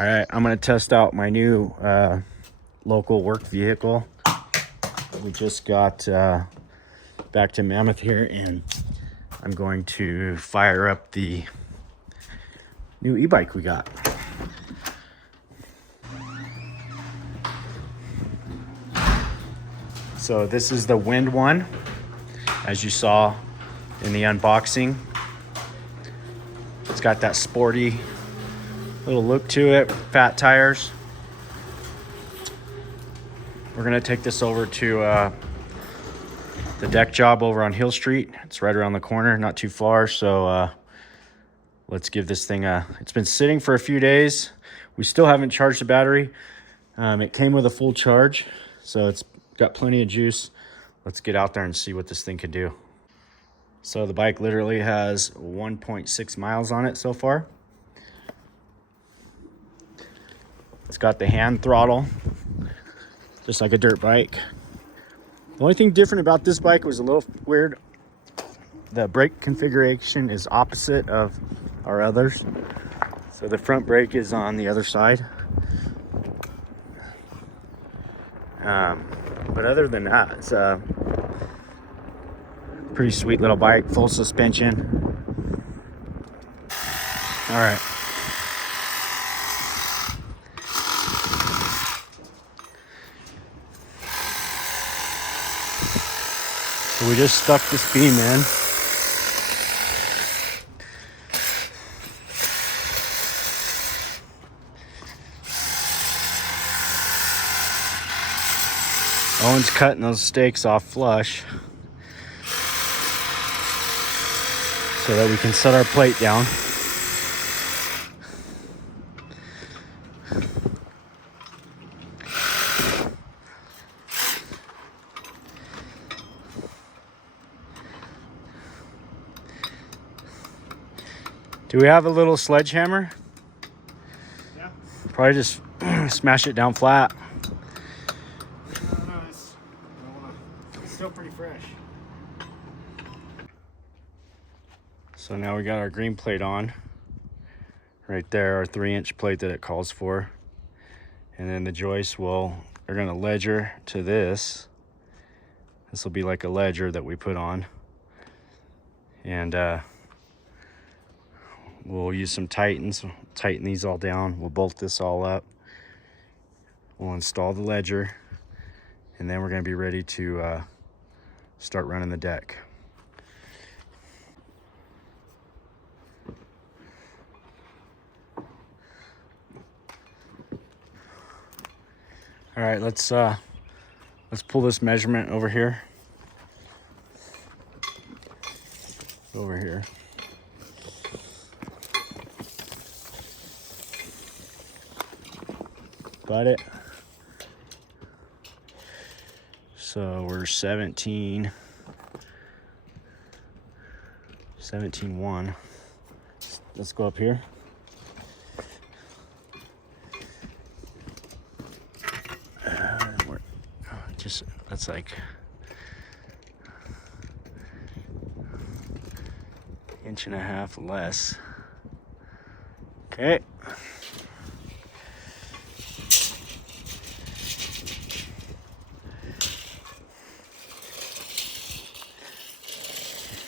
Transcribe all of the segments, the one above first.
All right, I'm gonna test out my new local work vehicle. We just got back to Mammoth here, and I'm going to fire up the new e-bike we got. So this is the Wind One, as you saw in the unboxing. It's got that sporty little look to it, fat tires. We're gonna take this over to the deck job over on Hill Street. It's right around the corner, not too far. So let's give this thing it's been sitting for a few days. We still haven't charged the battery. It came with a full charge, so it's got plenty of juice. Let's get out there and see what this thing can do. So the bike literally has 1.6 miles on it so far. It's got the hand throttle, just like a dirt bike. The only thing different about this bike was a little weird. The brake configuration is opposite of our others. So the front brake is on the other side. But other than that, it's a pretty sweet little bike, full suspension. All right. So we just stuck this beam in. Owen's cutting those stakes off flush so that we can set our plate down. Do we have a little sledgehammer? Yeah. Probably just smash it down flat. No, it's still pretty fresh. So now we got our green plate on. Right there, our 3-inch plate that it calls for. And then the joists they're gonna ledger to this. This will be like a ledger that we put on. And we'll use some Titans, tighten these all down. We'll bolt this all up. We'll install the ledger, and then we're gonna be ready to start running the deck. All right, let's pull this measurement over here. Over here. Got it. So we're 17.1. Let's go up here. That's like inch and a half less. Okay.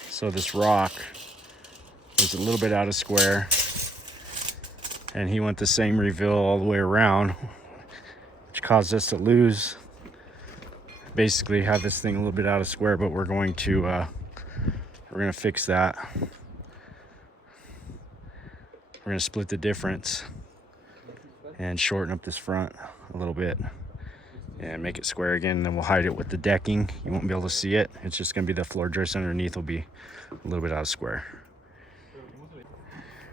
So this rock is a little bit out of square, and he went the same reveal all the way around, which caused us to lose. Basically have this thing a little bit out of square, but we're going to fix that. We're going to split the difference and shorten up this front a little bit and make it square again, and then we'll hide it with the decking. You won't be able to see it. It's just going to be the floor joist underneath will be a little bit out of square.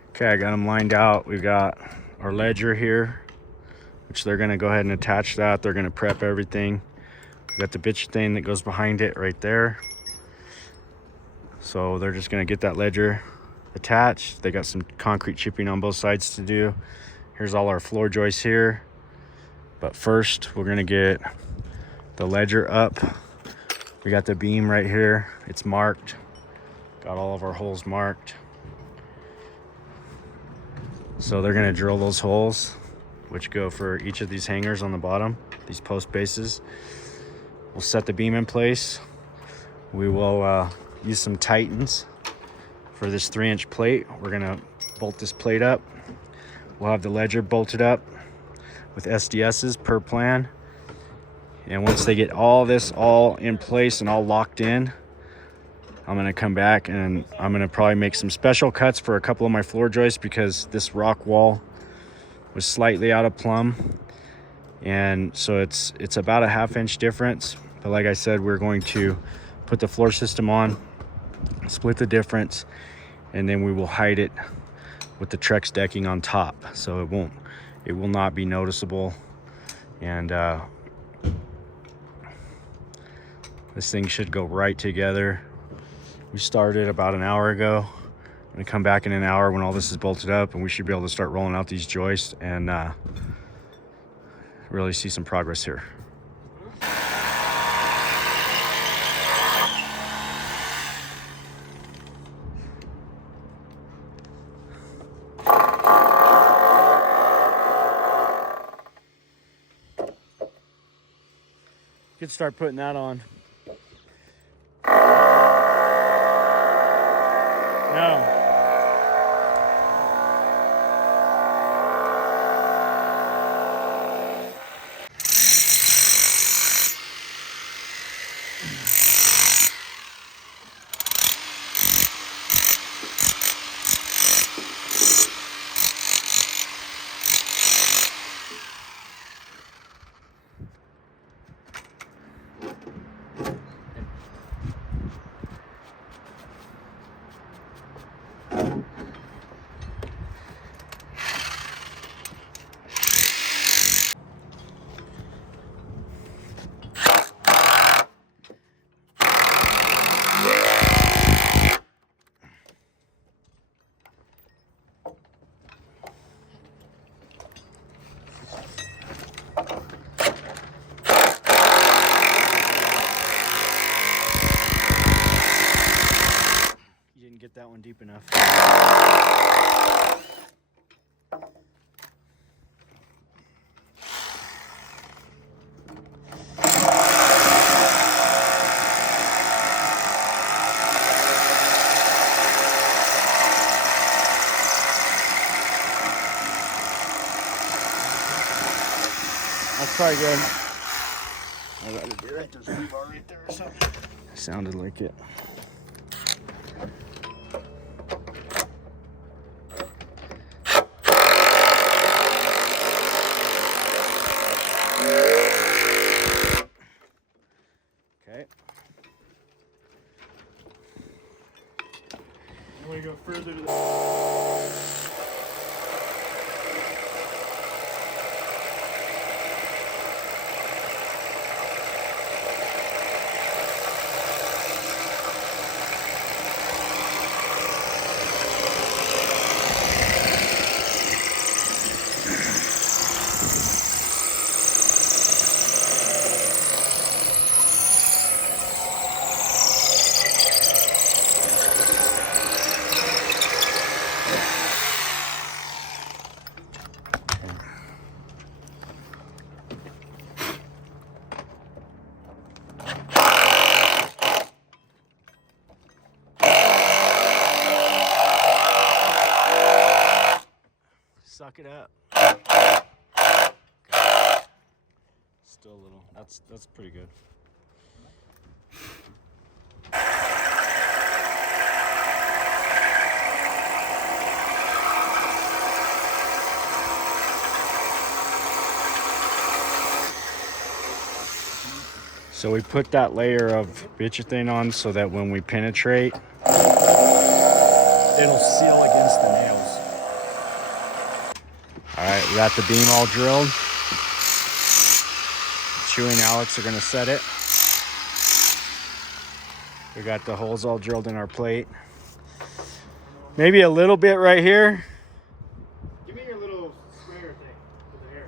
Okay, I got them lined out. We've got our ledger here, which they're going to go ahead and attach that. They're going to prep everything. We got the bitch thing that goes behind it right there. So they're just going to get that ledger attached. They got some concrete chipping on both sides to do. Here's all our floor joists here. But first, we're going to get the ledger up. We got the beam right here. It's marked. Got all of our holes marked. So they're going to drill those holes which go for each of these hangers on the bottom, these post bases. We'll set the beam in place. We will use some Titans for this 3-inch plate. We're gonna bolt this plate up. We'll have the ledger bolted up with SDSs per plan. And once they get all this all in place and all locked in, I'm gonna come back and I'm gonna probably make some special cuts for a couple of my floor joists because this rock wall was slightly out of plumb. And so it's about a 1/2 inch difference. But like I said, we're going to put the floor system on, split the difference, and then we will hide it with the Trex decking on top. So it will not be noticeable. And this thing should go right together. We started about an hour ago. I'm gonna come back in an hour when all this is bolted up, and we should be able to start rolling out these joists and really see some progress here. Could start putting that on. No. Get that one deep enough. That's probably good. I gotta be right, there's a bar right there or something. Sounded like it. Want to go further to the... Suck it up. Okay. Still a little. That's pretty good. So we put that layer of bitumen on so that when we penetrate, it'll seal against the nails. All right, we got the beam all drilled. Chewy and Alex are gonna set it. We got the holes all drilled in our plate. Maybe a little bit right here. Give me your little sprayer thing for the air.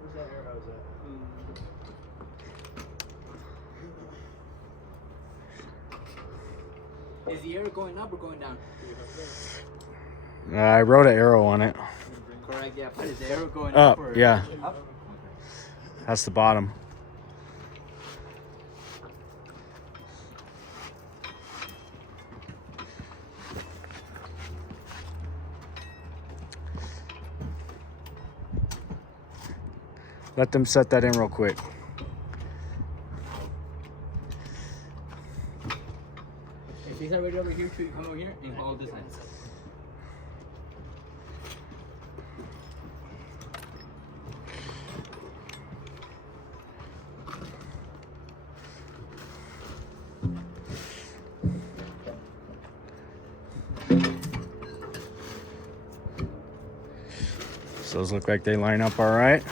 Where's that air hose at? Is the air going up or going down? I wrote an arrow on it. Correct. like the part is the arrow going Up, up or yeah. up? That's the bottom. Let them set that in real quick. If he's already over here, you come over here and hold this line. So those look like they line up all right.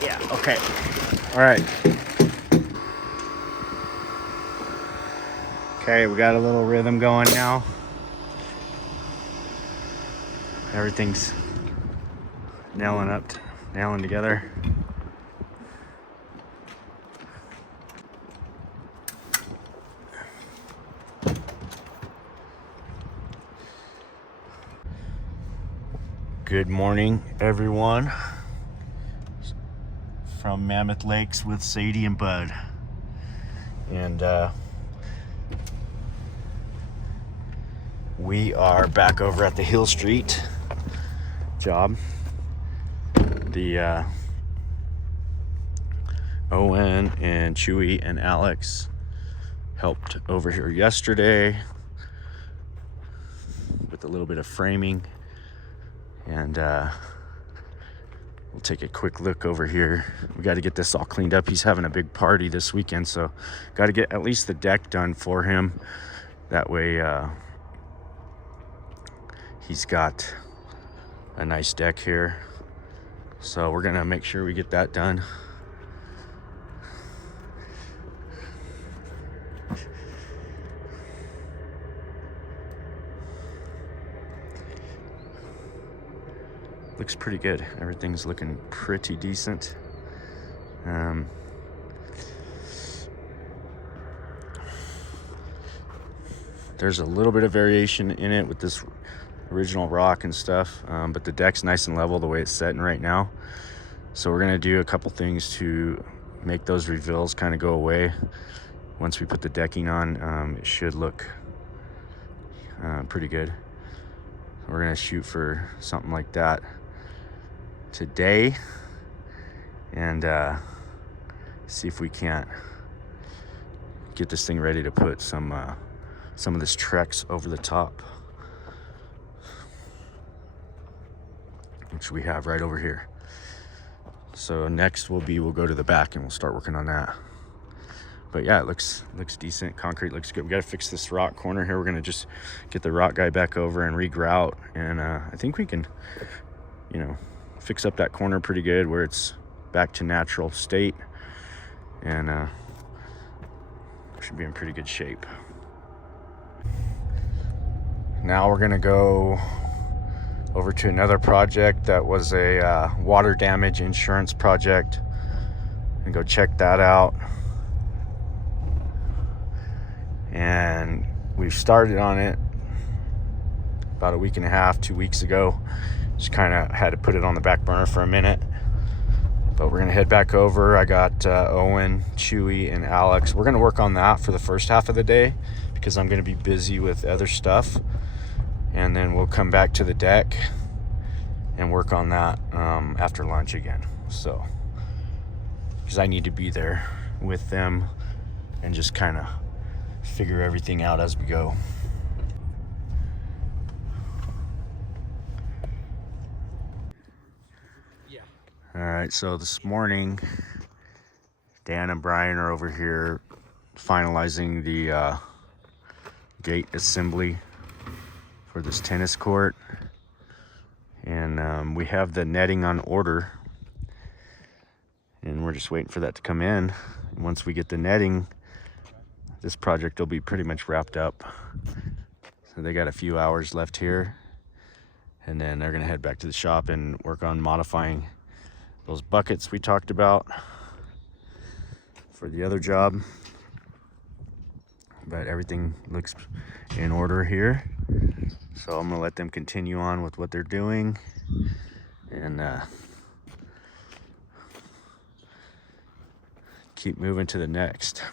Yeah, okay. All right. Okay, we got a little rhythm going now. Everything's nailing together. Good morning, everyone. From Mammoth Lakes with Sadie and Bud. And we are back over at the Hill Street job. The Owen and Chewy and Alex helped over here yesterday with a little bit of framing. And we'll take a quick look over here. We got to get this all cleaned up. He's having a big party this weekend, so got to get at least the deck done for him. That way he's got a nice deck here. So we're gonna make sure we get that done. Looks pretty good. Everything's looking pretty decent. There's a little bit of variation in it with this original rock and stuff, but the deck's nice and level the way it's setting right now. So we're gonna do a couple things to make those reveals kind of go away. Once we put the decking on, it should look pretty good. We're gonna shoot for something like that today and see if we can't get this thing ready to put some of this Trex over the top, which we have right over here. So next we'll go to the back and we'll start working on that. But yeah, it looks decent. Concrete looks good. We got to fix this rock corner here. We're gonna just get the rock guy back over and re-grout, and I think we can, fix up that corner pretty good where it's back to natural state, and should be in pretty good shape. Now we're gonna go over to another project that was a water damage insurance project and go check that out. And we've started on it about a week and a half, 2 weeks ago. Just kind of had to put it on the back burner for a minute, but we're gonna head back over. I got Owen, Chewy, and Alex. We're gonna work on that for the first half of the day because I'm gonna be busy with other stuff, and then we'll come back to the deck and work on that after lunch again. So, because I need to be there with them and just kind of figure everything out as we go. All right, so this morning, Dan and Brian are over here finalizing the gate assembly for this tennis court. And we have the netting on order, and we're just waiting for that to come in. Once we get the netting, this project will be pretty much wrapped up. So they got a few hours left here, and then they're gonna head back to the shop and work on modifying those buckets we talked about for the other job. But everything looks in order here. So I'm gonna let them continue on with what they're doing, and keep moving to the next.